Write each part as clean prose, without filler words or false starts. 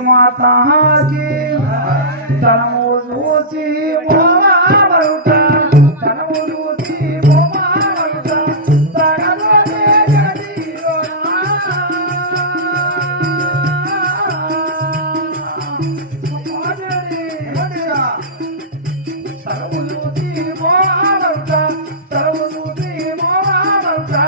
माता की तनमु दूसी मोमा मरुता तनमु दूसी मोमा मरुता तगलो दे जदीरो मोजरी मोदिरा तनमु दूसी मोमा मरुता तनमु दूसी मोमा मरुता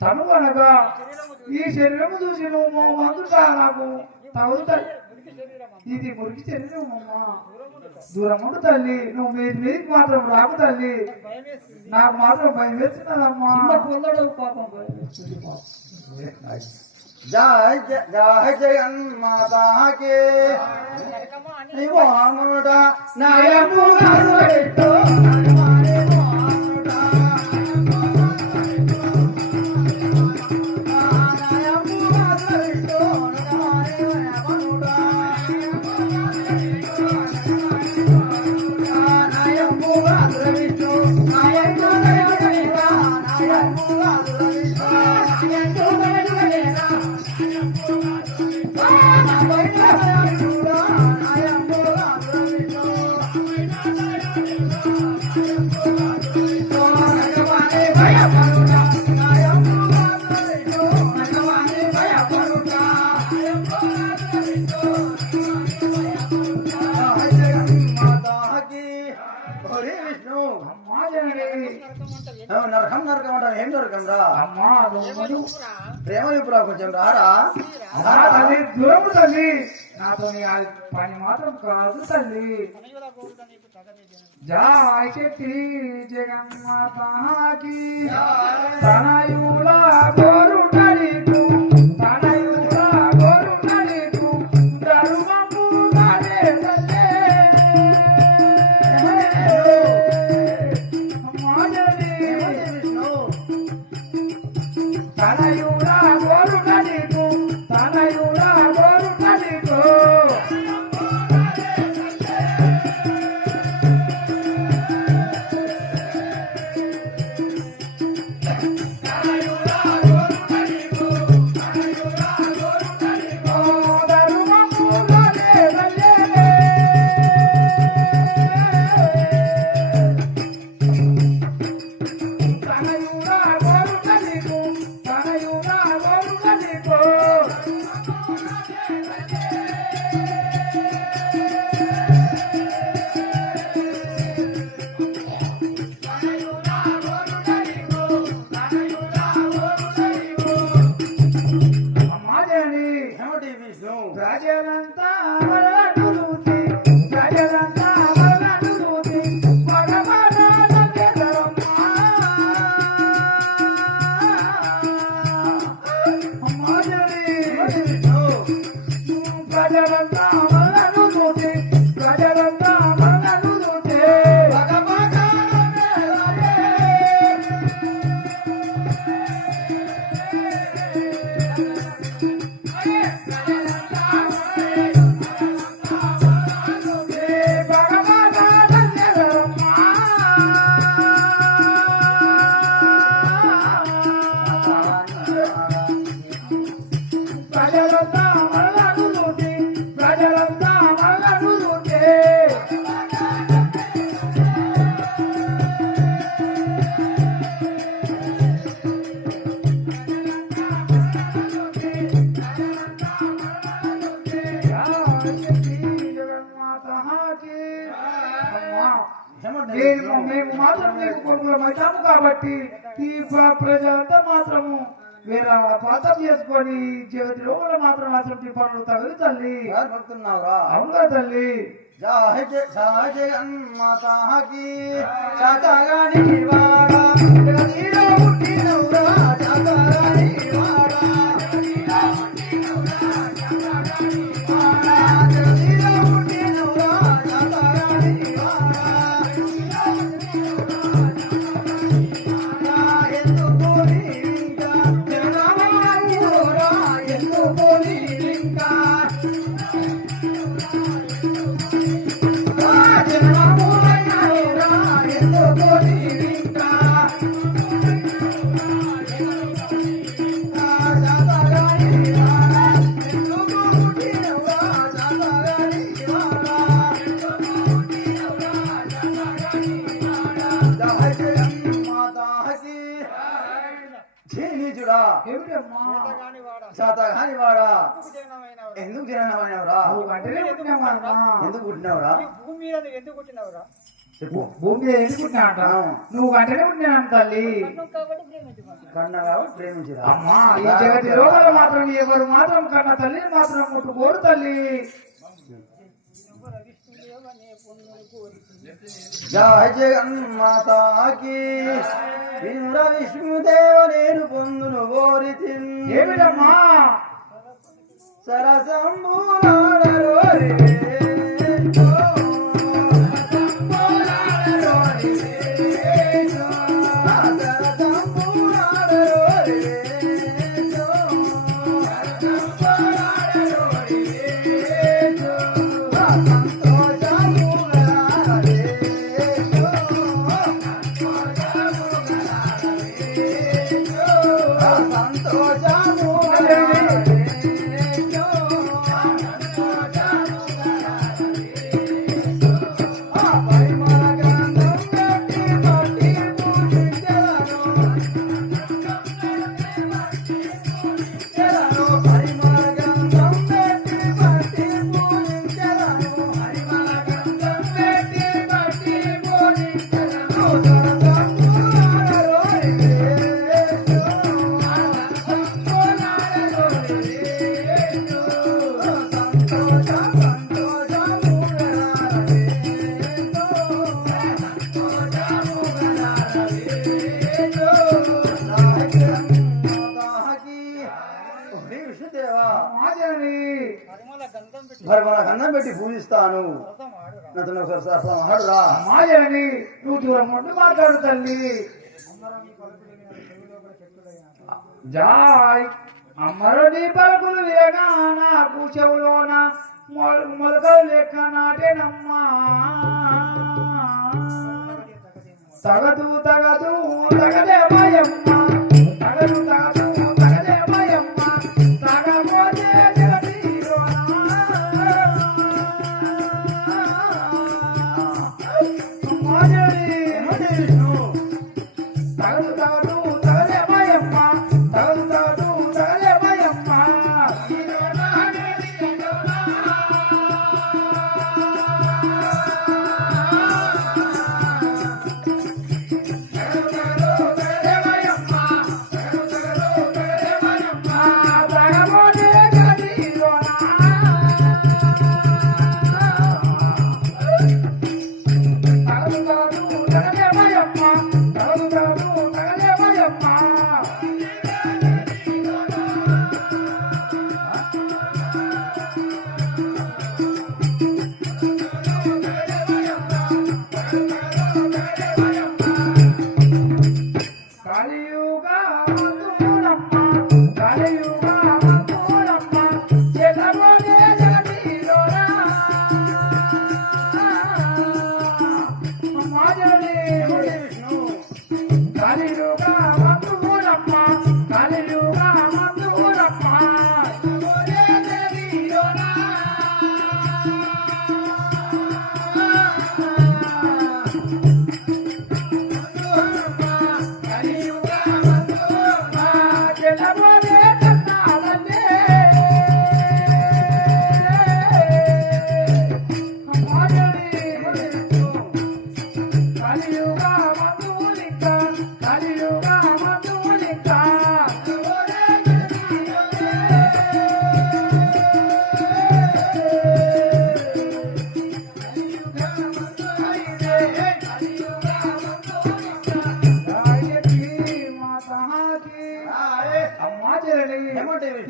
తను అనగా ఈ శరీరము చూసి నువ్వు మందుతా నాకు తగులుతా ఇది మురికి శరీరమమ్మా దూరముండు తల్లి నువ్వు మీదికి మాత్రం రాకు తల్లి నాకు మాత్రం భయం వేస్తున్నదమ్మా పాపం జయ జయ జగన్మాతా కే నాయము నరకం నరకం అంటారు ఏం నరకం రా ప్రేమ ఇప్పుడు కొంచెం రారా దూరము తల్లి నాతో పని మాత్రం కాదు తల్లి జయ శక్తి జగన్మాతాకి తనయుల గోరుటలికు తనయుల గోరుటలికు ధర్మము నాడే తల్లే తనయుల గోరుటలికు తనయుల గోరుటలికు మేము మాత్రం నీకు కొడుకులం అవుతాము కాబట్టి ఈ ప్రజలంతా మాత్రము వేరే పాతం చేసుకొని జగతి లోపల మాత్రం అసలు పనులు తగదు తల్లి. అవునా తల్లి? జగన్మాతాకి చాతగాని వాడా జగతిలో పుట్టినవురా చాతగాని వాడా జగతిలో పుట్టినవురా చాతగాని వాడా ఎందుకు నీవింకా జగనామాయురా ఎందుకు నీవింకా శాతగాని వాడా ఎందుకు జననమైనవరా? ఎందుకు పుట్టినవరా? భూమి మీద ఎందుకు పుట్టినావుట? నువ్వు గంటనే పుట్టినావు తల్లి. కన్న కాబట్టి ప్రేమించరా? అమ్మా ఈ జగతి లోపల మాత్రం ఎవరు మాత్రం కన్న తల్లిని మాత్రం ముట్టుకోరు తల్లి. జయ జగన్మాతాకి వినుర విష్ణుదేవ నేను పొందును కోరితి ఏమిటమ్మా సరసంబులాడరో రే గంధం పెట్టి పూజిస్తాను. మాయని నువ్వు దూరం నుండి మాట్లాడు తల్లి. జాయ్ అమ్మరుని పలుకులు వేగా నాకు చెవులోన మొలకలు లెక్క నాటేనమ్మా. తగదు తగదు తగదే మాయమ్మ తగదు తగదు తగదే మాయమ్మ తగబోతే Bye.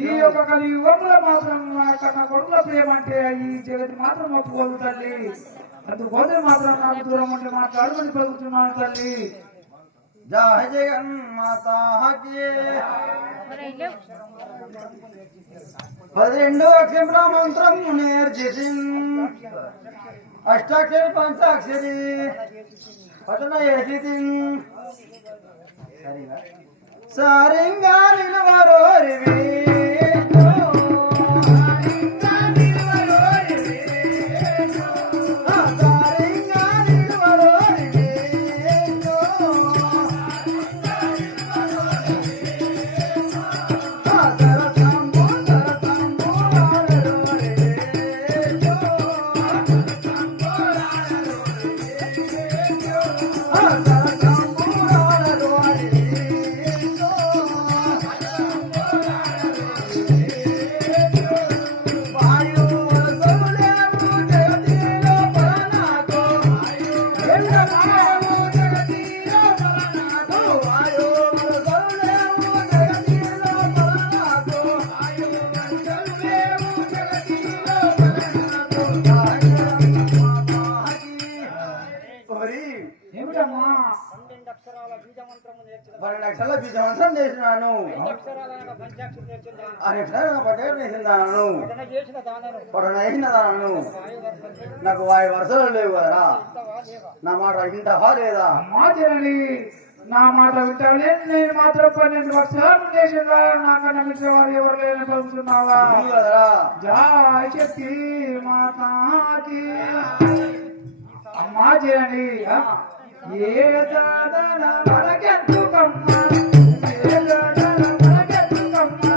ఈ యొక్క కలియుగంలో మాత్రం నా కన్నా కొడుకుల ప్రేమ అంటే ఈ జగతి మాత్రం ఒప్పుకోదు తల్లి. అందుకోసం మాత్రం నాకు దూరం ఉంటే మాట్లాడమని పలుకుతున్నాను తల్లి. జయ జగన్ మాతా 12 అక్షర మంత్రం నేర్చేసి అష్టాక్షరి పంచాక్షరి పఠన చేసి సారింగా నిలవరో ఏమిటమ్మా 12 అక్షరాల బీజమంత్రం చేసినాను. 6 అక్షరాల పటేలు చేసిందాను. పఠన చేసిన దానను. నాకు వాయి వరుసలు లేవు కదా. నా మాట వింటావా లేదా? అమ్మా జనని నా మాట వింటావలే. నేను మాత్రం 12 వర్షాలు చేసిందా నాకన్నా మించిన వారు ఎవరు లేని పలుకుతున్నావా? కదరా జయ శక్తి మాతాకి. అమ్మా జనని ఏ సాధన మనకెందుకమ్మా, ఏ సాధన మనకెందుకమ్మా,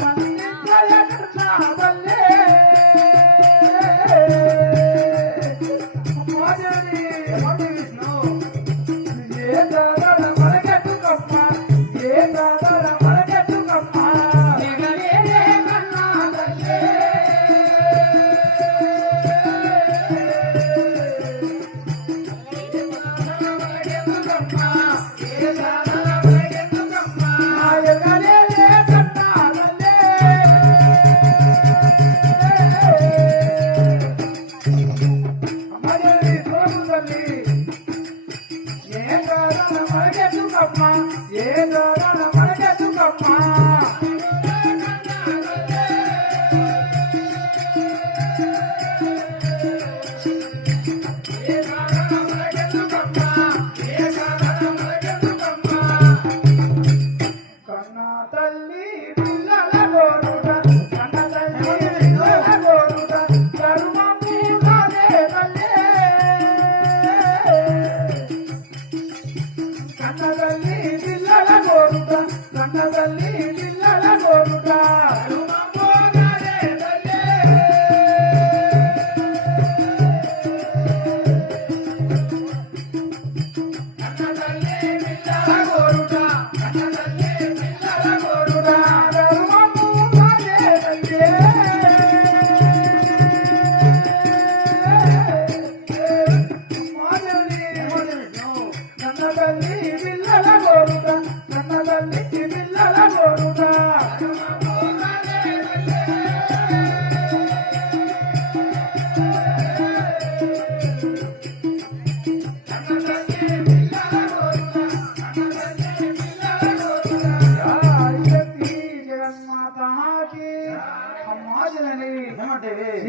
మన్నించయ కృష్ణ వల్లే. అమ్మా జనని ఏ సాధన మనకెందుకమ్మా, ఏ సాధన మనకెందుకమ్మా, నిగలేలే కన్నా తల్లే.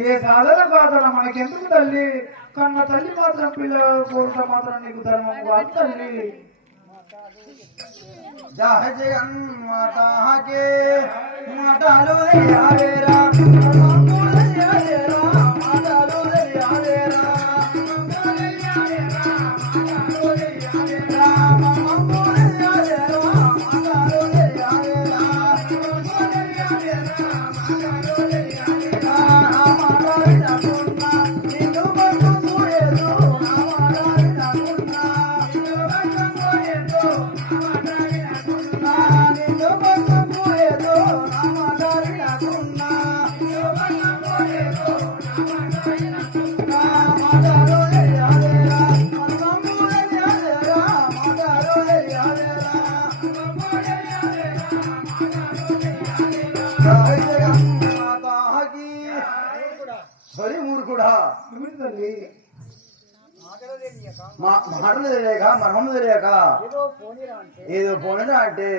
ఏ సాధన బాధన మనకెందుకు తల్లి? కన్న తల్లి మాత్రం పిల్లలు కోరుట మాత్రం నీకు ధర్మం కాదు తల్లి. జయ జగన్ మాతాకి మాటలు ఆవేరా మాతాకి సరి మూర్ఖుడా ఏమిటి తల్లి మాటలు తెలియక మర్మం తెలియక ఏదో పోయినా అంటే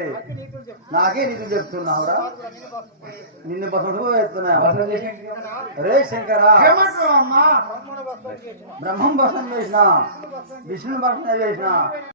నాకే నీకు చెప్తున్నావురా నిన్ను బసంతో వేస్తున్నా రే శంకరా ఏమంటున్నావు అమ్మా బ్రహ్మం భస్మం చేసిన విష్ణు భస్మం చేసిన